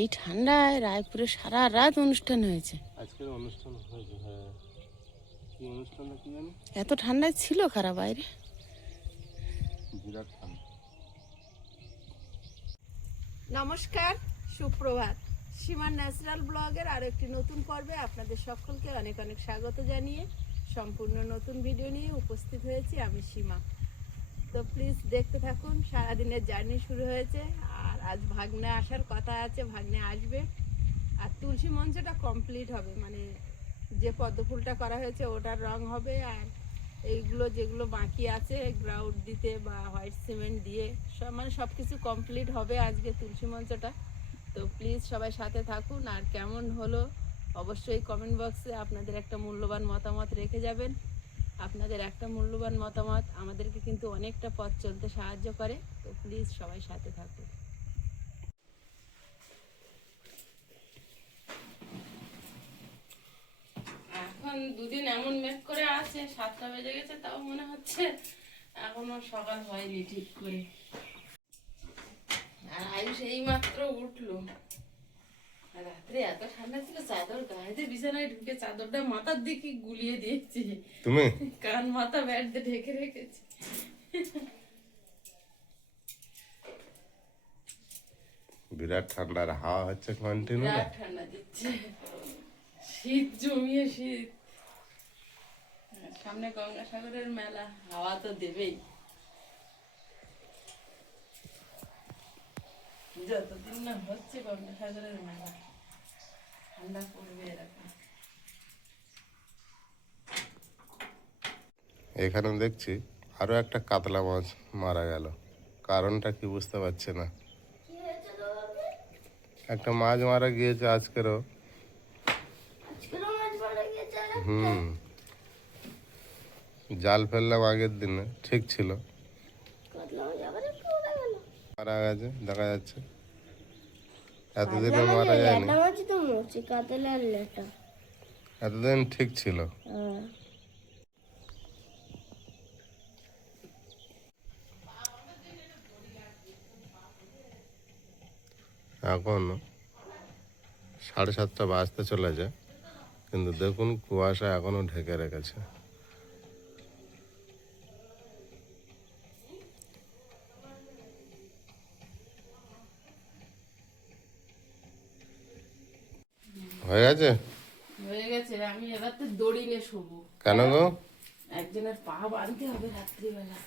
এই ঠান্ডায় রায়পুরে সারা রাত অনুষ্ঠান হয়েছে। আজকের অনুষ্ঠান হয়েছে, হ্যাঁ। কি অনুষ্ঠানটা কি জানি? এত ঠান্ডায় ছিল খারাপ বাইরে, বিরাট ঠান্ডা। নমস্কার, সুপ্রভাত। সীমার ন্যাচারাল ব্লগের আর একটি নতুন পর্বে আপনাদের সকলকে অনেক অনেক স্বাগত জানিয়ে সম্পূর্ণ নতুন ভিডিও নিয়ে উপস্থিত হয়েছি আমি সীমা। তো প্লিজ দেখতে থাকুন। সারাদিনের জার্নি শুরু হয়েছে, আর আজ ভাগ্নে আসার কথা আছে, ভাগ্নে আসবে। আর তুলসী মঞ্চটা কমপ্লিট হবে, মানে যে পদ্ম ফুলটা করা হয়েছে ওটার রং হবে, আর এইগুলো যেগুলো বাকি আছে গ্রাউট দিতে বা হোয়াইট সিমেন্ট দিয়ে সব কিছু কমপ্লিট হবে আজকে তুলসী মঞ্চটা। তো প্লিজ সবাই সাথে থাকুন। আর কেমন হলো অবশ্যই কমেন্ট বক্সে আপনাদের একটা মূল্যবান মতামত রেখে যাবেন। আপনাদের একটা মূল্যবান মতামত আমাদেরকে কিন্তু অনেকটা পথ চলতে সাহায্য করে। তো প্লিজ সবাই সাথে থাকুন। এখন দুদিন এমন মেঘ করে আছে, 7টা বেজে গেছে, তাও মনে হচ্ছে এখনো সকাল হয়নি ঠিক করে। আর আয়ুষ এই মাত্র উঠলো। রাত্রে এত ঠান্ডা ছিল, চাদর গায়েতে বিছানায় ঢুকে চাদরটা মাথার দিকে গুলিয়ে দিয়েছি। তুমি কান মাথা ব্যাট দিয়ে ঢেকে রেখেছি। বিরাট ঠান্ডার হাওয়া হচ্ছে কন্টিনিউ। বিরাট ঠান্ডা দিচ্ছে, শীত জমিয়ে শীত। সামনে গঙ্গাসাগরের মেলা, হাওয়া তো দেবেই। যতদিন না হচ্ছে গঙ্গাসাগরের মেলা, ঠান্ডা পড়বে এরকম। এখানে দেখছি আরো একটা কাতলা মাছ মারা গেল, কারণটা কি বুঝতে পারছি না। একটা মাছ মারা গিয়েছে আজকেরও। জাল ফেললাম আগের দিনে, ঠিক ছিল, মারা গেছে দেখা যাচ্ছে। এতদিনে মারা যায়নি, এতদিন ঠিক ছিল। এখন 7:30 বাজতে চলেছে, কিন্তু দেখুন কুয়াশা এখনো ঢেকে রেখেছে। হয়ে গেছে, হয়ে গেছে। আমি এবার তো দড়ি নিয়ে শোবো। কেন গো? একজনের পা বাঁধতে হবে রাত্রিবেলা।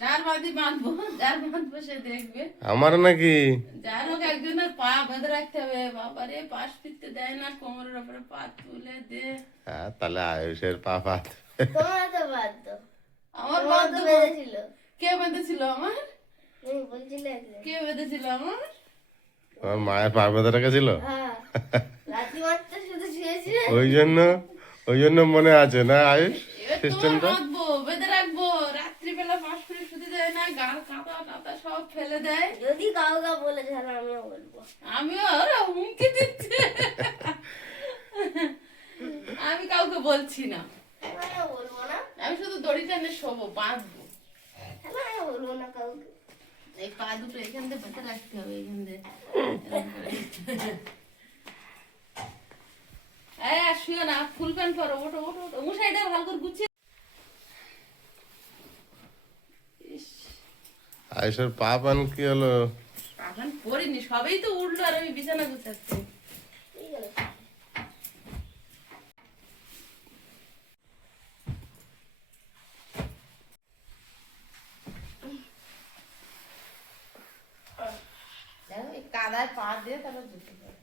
যার বাঁধবো সে দেখবে। আমার নাকি? যার হোক একজনের পা বেঁধে রাখতে হবে। বাবারে, পাশ ফিরতে দেয় না, কোমরের উপরে পা তুলে দে। হ্যাঁ, তাহলে আয়ুষের পা পাত। আমার বাঁধতে বেঁধেছিল। কে বেঁধেছিল আমার? কে বেঁধেছিল আমার? আমার মায়ের পা বেঁধে রেখেছিল। ওই জন্য মনে আছে না আয়ুষ সিস্টেমটা। বাঁধবো, বেঁধে রাখবো। রাত্রিবেলা পাশ ফিরে শুতে দেয় না, গাল কাঁথা টাথা সব ফেলে দেয়। যদি কাউকে বলে তাহলে আমিও বলবো। আমিও ওরা হুমকি দিচ্ছে। আমি কাউকে বলছি না, আমিও বলবো না। আমি শুধু দড়ি টেনে শোবো, বাঁধবো। আমিও বলবো না কাউকে। এই পা দুটো এখান থেকে বেঁধে রাখতে হবে, এখান থেকে। শুয়ে না, ফুল প্যান্ট পরো, ওঠো ওঠো ওঠো, মশাইটা ভালো করে গুছিয়ে। আয়ুষের পা পান কি হলো? এখন পরিনি, সবেই তো উঠলো আর আমি বিছানা গুছাচ্ছি। কাদায় পা দিয়ে তারপর যেতে পারে।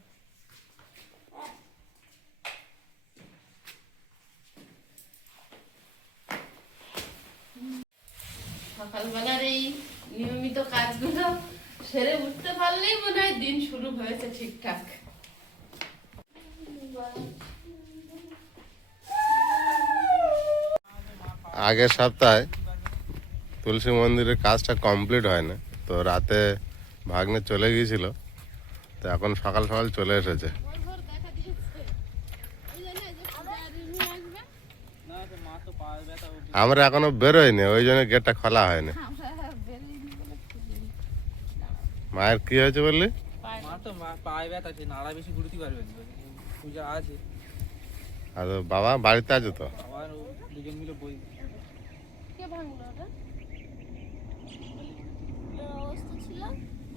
সকালবেলার এই নিয়মিত কাজগুলো সেরে উঠতে পারলেই মনে হয় দিন শুরু হয়েছে ঠিকঠাক। আগের সপ্তাহে তুলসী মন্দিরের কাজটা কমপ্লিট হয় না, তো রাতে ভাগ্নে চলে গিয়েছিল, তো এখন সকাল সকাল চলে এসেছে। আমরা এখনো বেরোয়নি, ওই জন্য গেটটা খোলা হয়নি। মায়ের কি হয়েছে বললি? মা তো পায়ে ব্যথা আছে, নাড়া বেশি ঘুরতে পারবেন, পূজা আছে। আর বাবা বাড়িতে আছে তো? আবার দুজন মিলে বই। কে ভাঙলো ওটা? অবস্থা ছিল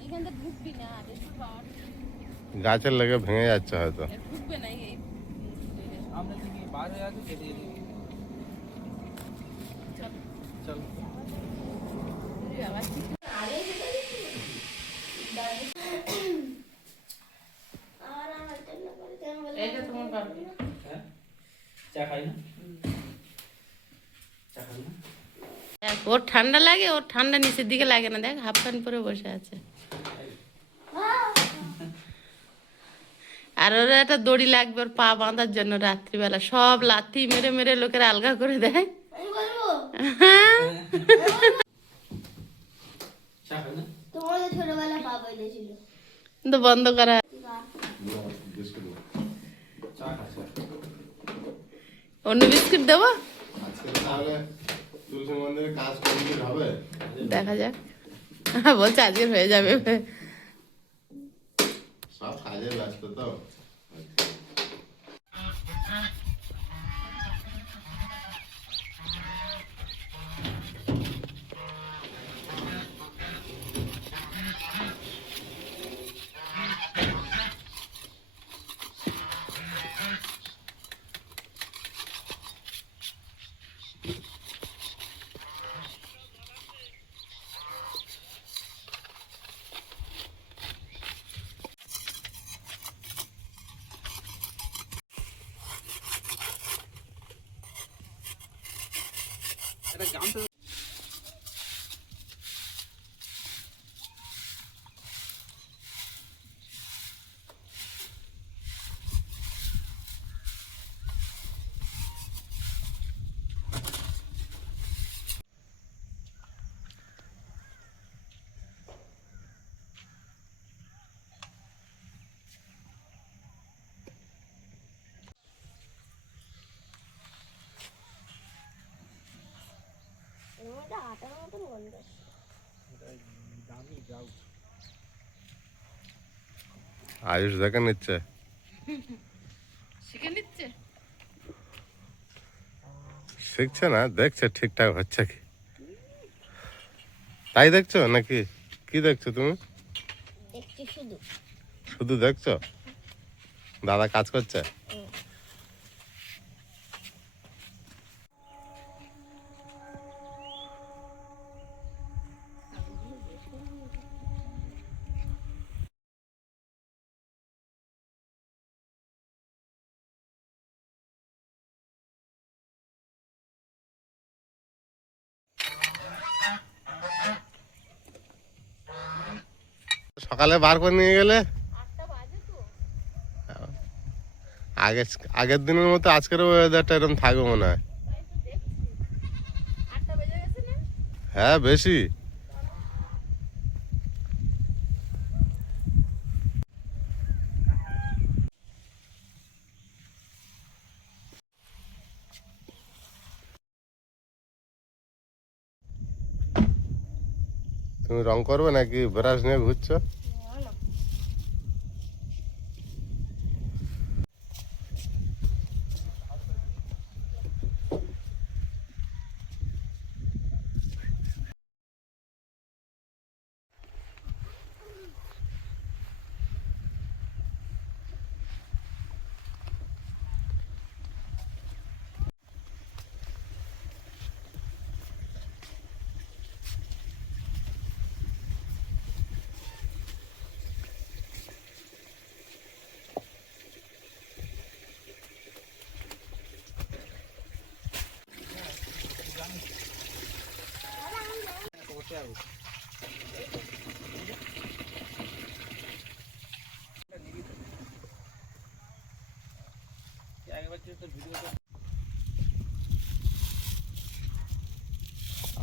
এখানটা ঢুকবি না, একটু পাওয়ার গাছের লেগে ভেঙে যাচ্ছে হয়তো। ঢুকবে না এই আমরা থেকে বার হয়ে আছে, কেটে দিয়ে চল। আর আমার জন্য করে কেন বলে এটা তোমার পারবে। হ্যাঁ, চা খাই না? চা খাই না? দেখ, ওর ঠান্ডা লাগে, ওর ঠান্ডা নিচের দিকে লাগে না, দেখ হাফ প্যান্ট পরে বসে আছে। আর ওর একটা দড়ি লাগবে ওর পা বাঁধার জন্য, রাত্রিবেলা সব লাথি মেরে মেরে লোকের আলগা করে দেয়। আমি বলবো চা খাই না? তোমাদের ছোটবেলা পা বেঁধেছিল কিন্তু বন্ধ করা। চা খা, চা। অন্য বিস্কুট দেবো, আজকে তাহলে তুলসী মন্দিরে কাজ কমপ্লিট হবে? দেখা যাক। বলছে আজকে হয়ে যাবে। সব কাজে ব্যস্ত তো। এটা গামছা। এটা আটার মতন গন্ধ দামি যাও। আয়ুষ দেখে নিচ্ছে। শিখে নিচ্ছে। শিখছে না, দেখছে ঠিকঠাক হচ্ছে কি। তাই দেখছো নাকি কি দেখছো তুমি? একটু শুধু শুধু দেখছো? দাদা কাজ করছে? সকালে বার করে নিয়ে গেলে আগের দিনের মতো আজকের ওয়েদারটা এরকম থাকবে মনে হয়। হ্যাঁ বেশি। তুমি রং করবে নাকি ব্রাশ নিয়ে ঘুরছো?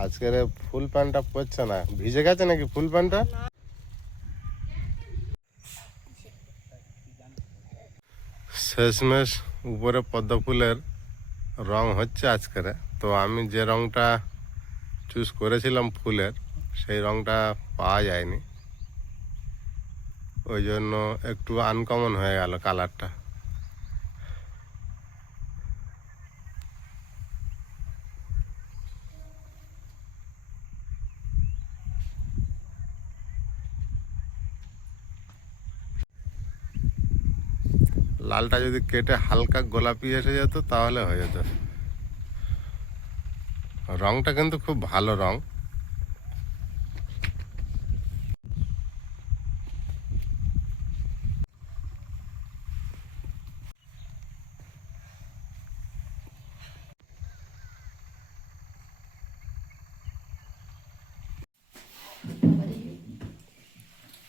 আজকের ফুল প্যান্টটা পরছে না, ভিজে গেছে নাকি ফুল প্যান্টটা? শেষমেশ উপরে পদ্ম ফুলের রং হচ্ছে আজকের। তো আমি যে রংটা চুজ করেছিলাম ফুলের, সেই রংটা পাওয়া যায়নি। ওই জন্য একটু আনকমন হয়ে গেল কালারটা। লালটা যদি কেটে হালকা গোলাপি এসে যেত তাহলে হয়ে যেত। রংটা কিন্তু খুব ভালো রং।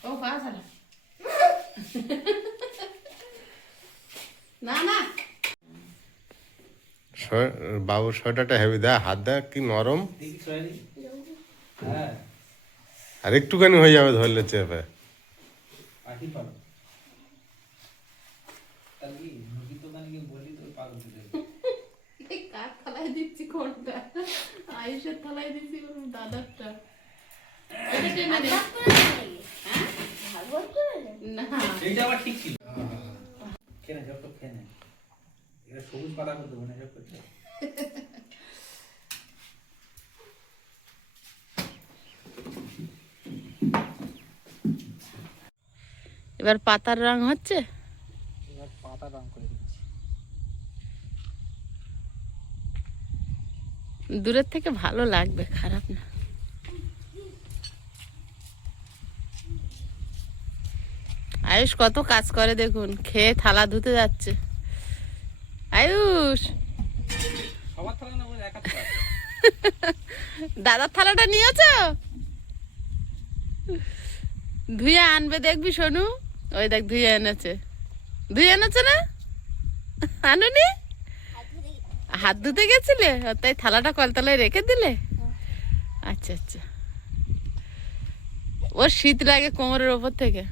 ও পাস আলা না না বাবুর সোয়েটারটা হেভি, দেয় হাত দেয় কি নরম। দেখি সরি। হ্যাঁ আর একটুখানি হয়ে যাবে ধরলে চেপে। পাখি পালো তাহলে কি মুরগির দোকানে গিয়ে বললি তো পাগল হয়ে যাবে। এই কার থালায় দিচ্ছি কোনটা? আয়ুষের থালায় দিচ্ছি ওর দাদারটা। এটা টেনে নে। হ্যাঁ? ভাগবত করে নে। না এইটা আবার ঠিক ছিল। খেয়ে নে সব তো খেয়ে নে। এটা সবুজ পাতা করে দেবো না সব করতে। এবার পাতার রং হচ্ছে। এবার পাতা রং করে দিচ্ছি। দূরের থেকে ভালো লাগবে, খারাপ না। আয়ুষ কত কাজ করে দেখুন, খেয়ে থালা ধুতে যাচ্ছে। আয়ুষ সবার থালা না বলে একা থালা। দাদার থালাটা নিয়েছো? ধুয়ে আনবে দেখবি সোনু। ওই দেখ ধুয়ে এনেছে। ধুয়ে এনেছে না? আনুনি? হাত ধুতে গেছিলে? তাই থালাটা কলতলায় রেখে দিলে? আচ্ছা আচ্ছা। ওর শীত লাগে কোমরের ওপর থেকে।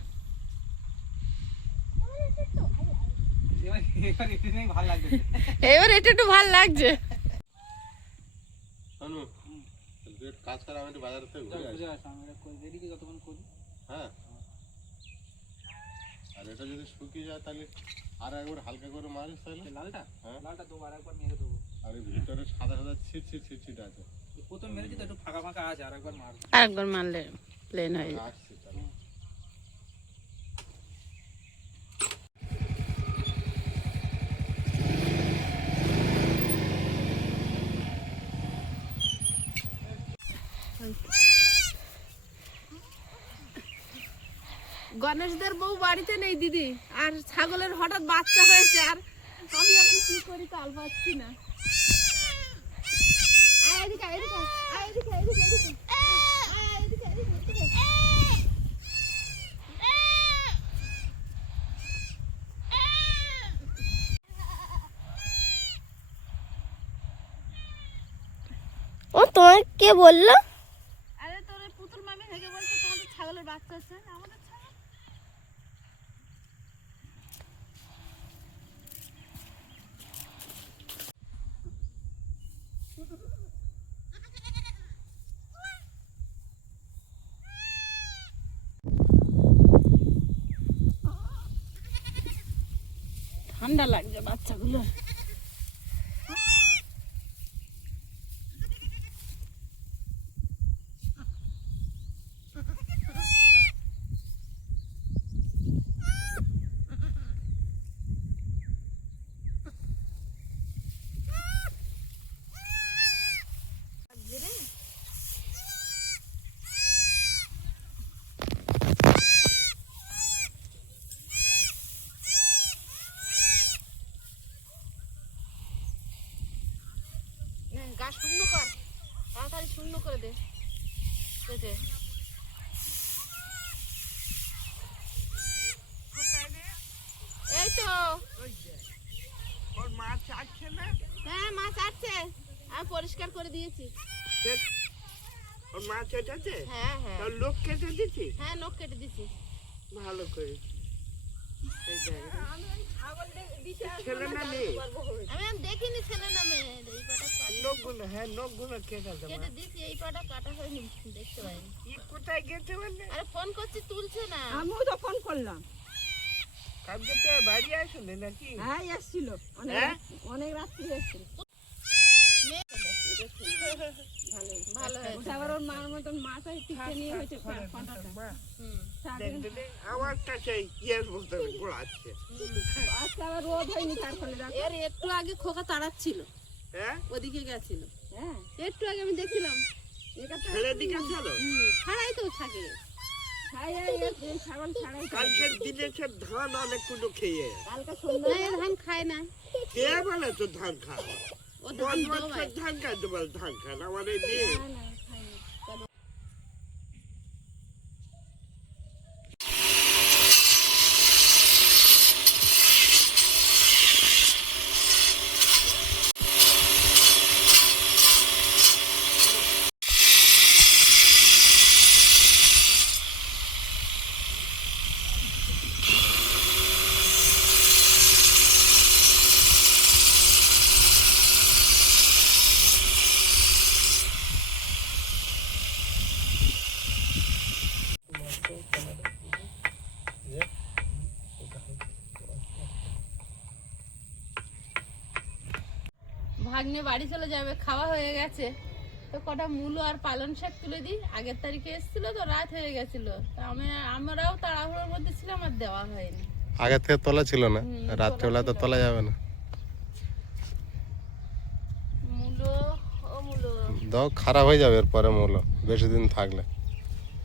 এবার এটা নেই ভালো লাগবে। এবার এটা একটু ভাল লাগছে। কাজ করে আমি একটু বাজার থেকে ঘুরে আসি। বুঝে আসো আমি এটা করে রেডি যতক্ষণ করি। হ্যাঁ, আর এটা যদি শুকিয়ে যায় তাহলে আর একবার হালকা করে মারিস তাহলে। এই লালটা হ্যাঁ। লালটা দেবো আর একবার মেরে দেবো। আর এই ভিতরে সাদা সাদা ছিট ছিট ছিট ছিট আছে। এই প্রথম মেরেছি তো একটু ফাঁকা ফাঁকা আছে আর একবার মারবো। আরেকবার মারলে প্লেন হয়ে যাবে। আসছে তাহলে। গণেশদের বউ বাড়িতে নেই দিদি, আর ছাগলের হঠাৎ বাচ্চা হয়েছে, আর আমি এখন কি করি তাল পাচ্ছি না। আয় এদিকে, এদিকে, আয় এদিকে, এদিকে, এদিকে। আয় এদিকে, এদিকে, এদিকে। ও তোমার কে বললো? আরে তোর ওই পুতুল মামি থেকে বলছে তোমাদের ছাগলের বাচ্চা আছে। আমাদের ছাগল ঠান্ডা লাগছে বাচ্চাগুলো। গা শূন্য কর, তাড়াতাড়ি শূন্য করে দে। এই তো হ্যাঁ, মাছ আছে, আমি পরিষ্কার করে দিয়েছি। ওর মাছ কেটেছে? হ্যাঁ হ্যাঁ তোর লোক কেটে দিছি? হ্যাঁ, নখ কেটে দিছি। ভালো করে। ছেলে না মেয়ে? আমি আর দেখিনি ছেলে না মেয়ে। এই পাটা নখগুলো, হ্যাঁ নখগুলো কেটে দেবো। কেটে দিছি, এই পাটা কাটা হয়নি, দেখতে পাইনি। ই কোথায় গেছে বলে? আরে ফোন করছি তুলছে না। আমিও তো ফোন করলাম। কালকে তো বাড়ি আসলে নাকি? হ্যাঁ এসেছিল, হ্যাঁ? অনেক রাত্রি এসেছিল। ভালো হয়েছে। ওটা আবার ওর মার মতন মাথায় টিকে নিয়ে হয়েছে পাটাটা। হুম। দেখতে আমার কাছে ইয়ের বলতে গোড়াচ্ছে। আজকে আবার রোদ হয়নি, তার ফলে রাত। এর একটু আগে খোকা তাড়াচ্ছিল, হ্যাঁ? ওদিকে গেছিল। হ্যাঁ, একটু আগে আমি দেখছিলাম। এটা তো ছেলে দিকে চলো। ছাড়াই তো থাকে। এই ছাগল ছাড়াই তো। কালকের দিনে সে ধান অনেকগুলো খেয়ে। কালকে না, সন্ধ্যা এ ধান খায় না, কে বলে তো ধান খা? ও ধান বল দোবায়। ধান খাইতে বল, ধান খান। আমার এই মেয়ে না না খাইনি। ভাগ্নে বাড়ি চলে যাবে, খাওয়া হয়ে গেছে। তো কটা মূলো আর পালং শাক তুলে দিই। আগের তারিখে এসেছিল তো রাত হয়ে গেছিল, তা আমরাও তাড়াহুড়োর মধ্যে ছিলাম, আর দেওয়া হয়নি। আগে থেকে তোলা ছিল না, রাত্রেবেলা তো তোলা যাবে না। মূলো, ও মূলো দাও, খারাপ হয়ে যাবে এরপরে মূলো বেশি দিন থাকলে।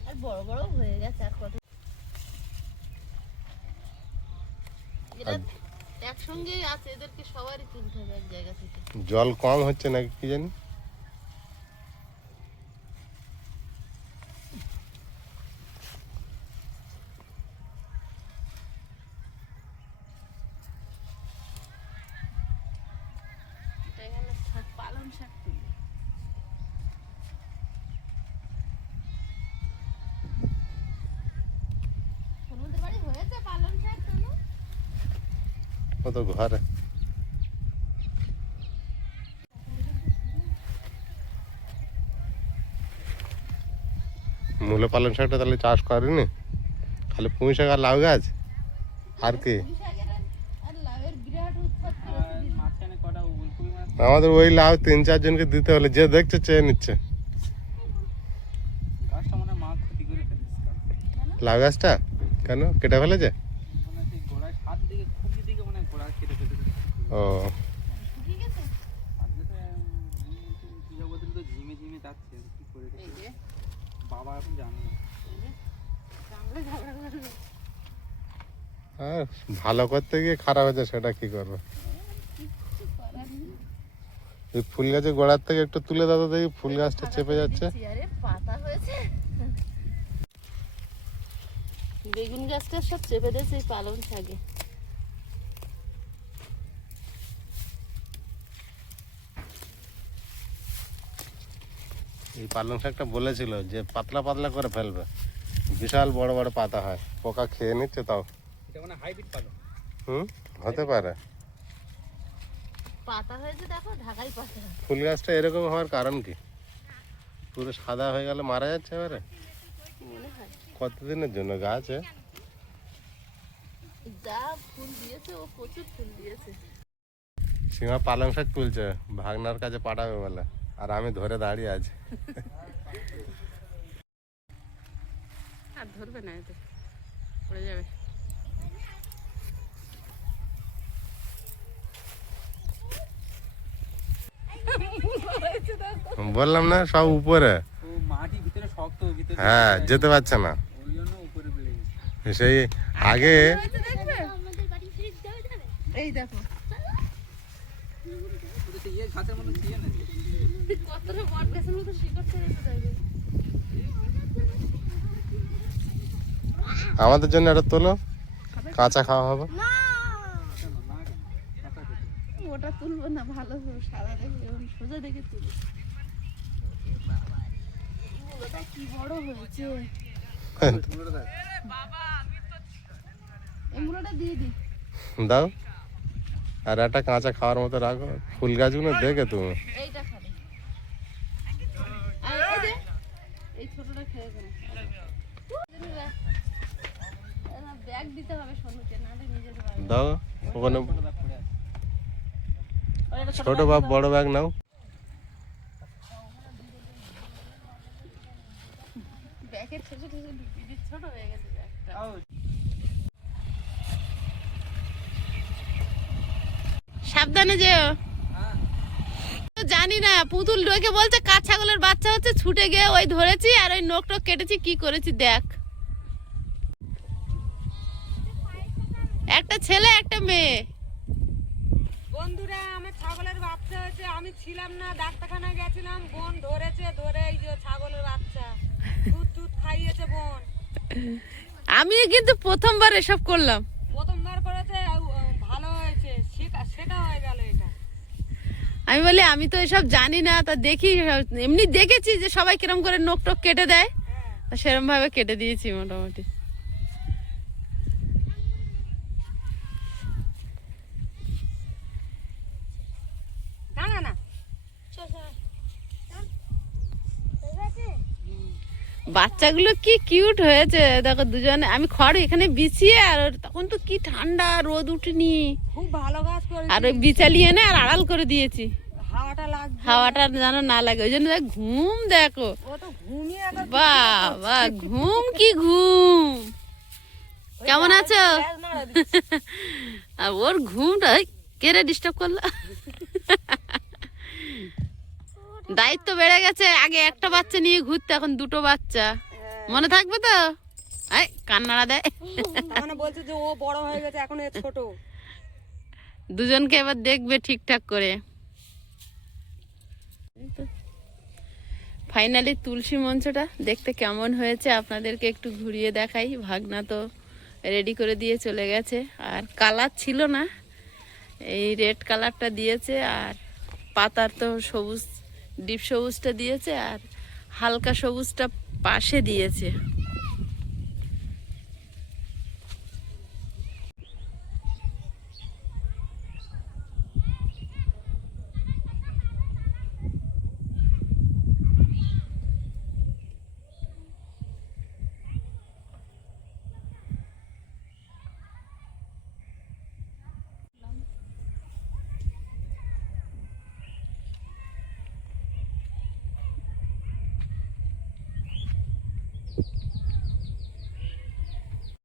আর বড় বড় হয়ে গেছে, আর কত। এরা একসঙ্গে আছে, এদেরকে সবারই তুলতে হবে এক জায়গা থেকে। জল কম হচ্ছে নাকি কি জানি। এখানে পালং শাক তুলি। সমুদ্র বাড়ি হয়েছে পালং শাক তুলো। ও তো ঘরে। মূলো পালং শাকটা তাহলে চাষ করেনি, খালি পুঁই শাক আর লাউ গাছ আর কি। পুঁই শাকের আর লাউয়ের বিরাট উৎপাত করেছে। মাঝখানে কটা উলকুই মাছ আমাদের ওই লাউ 3-4 জনকে দিতে হলে, যে দেখছে চেয়ে নিচ্ছে গাছটা মনে হয় মা ক্ষতি করে ফেলিস। লাউ গাছটা। কেন কেটে ফেলেছে? মনে হয় সেই গোড়ায় সাত দিকে খুবই দিকে মনে হয় গোড়া কেটে ফেলেছে। ও ঠিক আছে, আজকে তো পূজা বদলে তো ঝিমে ঝিমে যাচ্ছে, কি করে রেখেছে? এই যে বাবা এখন জানে না। আমরা ঝগড়া করবে। আর ভালো করতে গিয়ে খারাপ হয়েছে, সেটা কি করবে? এই ফুল গাছের গোড়ার থেকে একটু তুলে দাও তো দেখি, ফুল গাছটা চেপে যাচ্ছে। আরে পাতা হয়েছে, বেগুন গাছটা সব চেপে দিয়েছে এই পালং শাকে। এই পালং শাকটা বলেছিল যে পাতলা পাতলা করে ফেলবে, বিশাল বড় বড় পাতা হয়, পোকা খেয়ে নিচ্ছে তাও। এটা মানে হাইব্রিড পালং। হতে পারে। পাতা হয়েছে দেখো, ঢাকাই পাতা। ফুল গাছটা এরকম হওয়ার কারণ কি? পুরো সাদা হয়ে গেলে মারা যাচ্ছে এবারে। মনে হয় কতদিনের জন্য গাছ? যা ফুল দিয়েছে, ও প্রচুর ফুল দিয়েছে। সীমা পালং শাক তুলছে, ভাগনার কাছে পাঠাবে বলে, আর আমি ধরে দাঁড়িয়ে আছি। আর ধরবে না, এতে পড়ে যাবে। বললাম না সব উপরে। ও মাটি ভিতরে শক্ত, ভিতরে হ্যাঁ, যেতে পারছে না। ওই জন্য উপরে বেড়ে গেছে। সেই আগে এই দেখো ওদের তো ইয়ে ঘাসের মতো ছিঁড়ে নেবে। কতটা বট গাছের মতো শিকড় ছেড়ে যাবে। আমাদের জন্য একটা তোলো, কাঁচা খাওয়া হবে। কেন না কেন কাঁচা খেতে? ওটা তুলবো না, ভালো সাদা দেখে সোজা দেখে তুলি। ওটা কি বড় হয়েছে। পুরোটা দেখ। এই মূলাটা দিয়ে দিই। দাও, আর একটা কাঁচা খাওয়ার মতো রাখো। ফুল গাছগুলো দেখে তুমি এইটা খাবে। আর এই যে এই ছোটটা খেয়ে ফেলো। ব্যাগ দিতে হবে সোনুকে, নাহলে নিজে পারবে। দাও ওখানে। ছোট বা বড় ব্যাগ নাও। ব্যাগের ঠেসে ঠেসে ঢুকিয়ে দিই, ছোট হয়ে গেছে ব্যাগটা। সাবধানে যেও। তো জানি না, পুতুল ডোকে বলছে কাঠ ছাগলের বাচ্চা হচ্ছে, ছুটে গিয়ে ওই ধরেছি আর ওই নখ টক কেটেছি, কি করেছি দেখ। একটা ছেলে একটা মেয়ে। বন্ধুরা, আমার ছাগলের বাচ্চা হয়েছে, আমি ছিলাম না, ডাক্তারখানায় গেছিলাম, বোন ধরেছে, ধরে এই যে ছাগলের বাচ্চা দুধ দুধ খাইয়েছে বোন। আমি কিন্তু প্রথমবার এসব করলাম। প্রথমবার করেছে, ভালো হয়েছে, সেটা হয়ে গেল এটা। আমি বলি আমি তো এসব জানি না, তা দেখি এমনি দেখেছি যে সবাই কিরম করে নখ টক কেটে দেয়, তা সেরম ভাবে কেটে দিয়েছি মোটামুটি। না না না, বাচ্চাগুলো কি কিউট হয়েছে দেখো দুজনে। আমি খড় এখানে বিছিয়ে, আর তখন তো কি ঠান্ডা, রোদ উঠেনি, খুব ভালো কাজ করে, আর ওই বিছালি এনে আর আড়াল করে দিয়েছি, হাওয়াটা লাগছে, হাওয়াটা যেন না লাগে। ওই জন্য দেখ ঘুম দেখো, ও তো ঘুমিয়ে একবার বাবা ঘুম কি ঘুম। কেমন আছো? আর ওর ঘুমটা কেড়ে ডিস্টার্ব করলো। দায়িত্ব বেড়ে গেছে, আগে একটা বাচ্চা নিয়ে ঘুরতে, এখন দুটো বাচ্চা। মনে থাকবে তো? এই কান্নাড়া দেয়। মানে বলছে যে ও বড় হয়ে গেছে, এখন এ ছোট। দুজনকে এবার দেখবে ঠিকঠাক করে। ফাইনালি তুলসী মঞ্চটা দেখতে কেমন হয়েছে আপনাদেরকে একটু ঘুরিয়ে দেখাই। ভাগনা তো রেডি করে দিয়ে চলে গেছে, আর কালার ছিল না, এই রেড কালারটা দিয়েছে, আর পাতার তো সবুজ, ডিপ সবুজটা দিয়েছে, আর হালকা সবুজটা পাশে দিয়েছে।